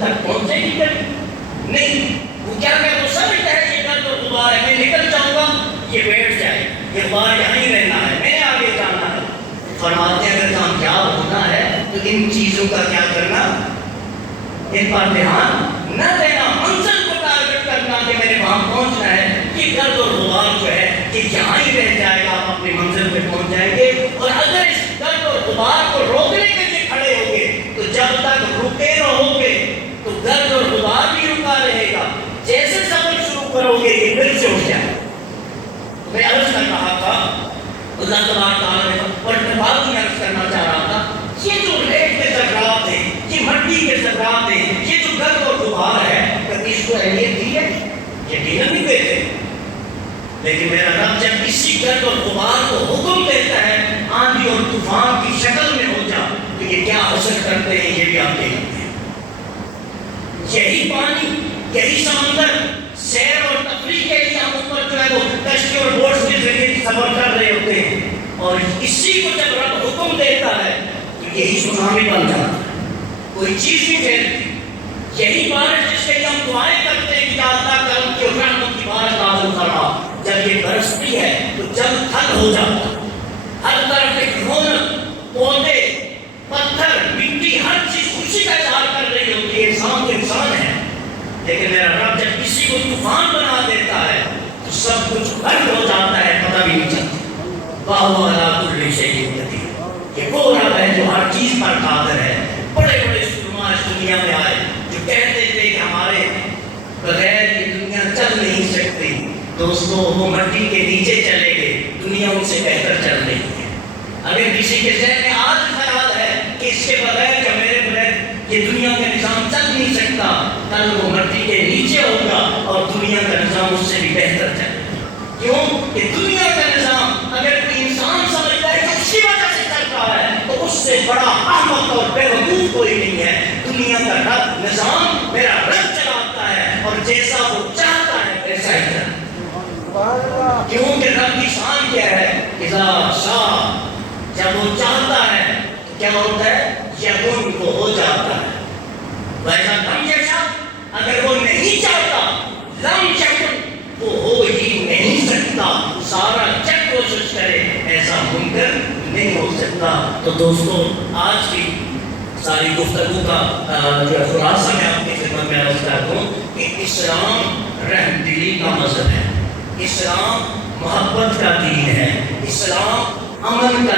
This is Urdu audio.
تک پہنچے گی کبھی نہیں. وہ کیا کہ وہ سمجھتا ہے یہ گرد اور غبار ہے, میں نکل جاؤں گا یہ بیٹھ جائے, یہ غبار یہاں ہی رہنا ہے, میں نے آگے جانا ہے. فرماتے ہیں اگر کامیاب ہونا ہے تو ان چیزوں کا کیا کرنا, ان پر دھیان نہ دینا, منزل کو ٹارگٹ کرنا کہ میں نے وہاں پہنچنا ہے. یہ گرد اور غبار جو ہے کہ یہاں ہی رہ جائے گا, آپ اپنی منزل پہ پہنچ جائیں گے. اور اگر اس گرد اور غبار کو روکنے کے لیے کھڑے ہوگے تو جب تک رکے رہو گے تو گرد اور غبار بھی رکا رہے گا. جیسے سفر شروع کرو گے یہ پھر سے اٹھ جائے. میں عرض کر رہا تھا اللہ تبارک تعالیٰ نے, اور میں بات میں عرض کرنا چاہ رہا تھا, یہ جو ریت کے ذرات ہیں, یہ مٹی کے ذرات ہیں, یہ جو گرد اور غبار ہے, کبھی اس کو اہمیت دی ہے؟ یقیناً نہیں دیتے. لیکن میرا رب جب اسی گرد اور غبار کو حکم دیتا ہے آندھی اور طوفان کی شکل میں ہو جا, تو یہ کیا اثر کرتے ہیں یہ بھی آپ دیکھتے ہیں. یہی پانی, یہی سمندر, سیر اور تفریح کے لیے ہم اوپر جو ہے وہ کشتی اور بوٹس کے ذریعے سفر کر رہے ہوتے ہیں, اور اسی کو جب رب حکم دیتا ہے تو یہی سونامی بن جاتا ہے, کوئی چیز نہیں پھیلتی. یہی بارش جس کے لیے ہم دعائیں کرتے ہیں کہ یا اللہ کرم کی اور رحمت کی بارش نازل فرما, جب یہ برستی ہے تو جب تھل ہو جاتا ہے. ہر طرف ایک رونق, پودے, پتھر, مٹی, ہر چیز خوشی کا اظہار کر رہی ہوتی ہے. انسان تو انسان ہے, لیکن میرا رب جب کسی کو طوفان بنا دیتا ہے تو سب کچھ غرق ہو جاتا ہے, پتہ بھی نہیں چلتا. وَهُوَ عَلَىٰ كُلِّ شَيْءٍ قَدِيرٌ. یہ وہ رب ہے جو ہر چیز پر قادر ہے. بڑے بڑے سلما اس دنیا میں آئے جو کہتے تھے کہ ہمارے بغیر یہ دنیا چل نہیں سکتی. دوستو وہ مٹی کے نیچے چلے گئے, دنیا ان سے بہتر چل رہی ہے. اگر کسی کے ذہن میں آج خیال ہے کہ اس کے بغیر یا میرے بغیر یہ دنیا کا نظام چل نہیں سکتا, کل وہ مٹی کے نیچے ہوگا اور دنیا کا نظام اس سے بھی بہتر چلے گا. کیوں کہ دنیا کا نظام اگر کوئی انسان سمجھتا ہے کہ اس کی وجہ سے چل رہا ہے تو اس سے بڑا احمق اور بے وقوف کوئی نہیں ہے. دنیا کا رب نظام میرا رب چلاتا ہے, اور جیسا وہ چاہتا ہے ویسا ہی چلتا ہے. کیونکہ رب کی شان کیا ہے, اذا شاء, جب وہ چاہتا ہے تو کیا ہوتا ہے, یکن وہ ہو جاتا ہے. ویسا لم یشاء, اگر وہ نہیں چاہتا, لم یکن, وہ ہو ہی نہیں سکتا. سارا جگ کوشش کرے ایسا ممکن نہیں ہو سکتا. تو دوستو آج کی ساری گفتگو کا جو خلاصہ میں آپ کی خدمت میں عرض کرتا ہوں کہ اسلام رحم دلی کا مذہب ہے, اسلام محبت کا دین ہے, اسلام امن کا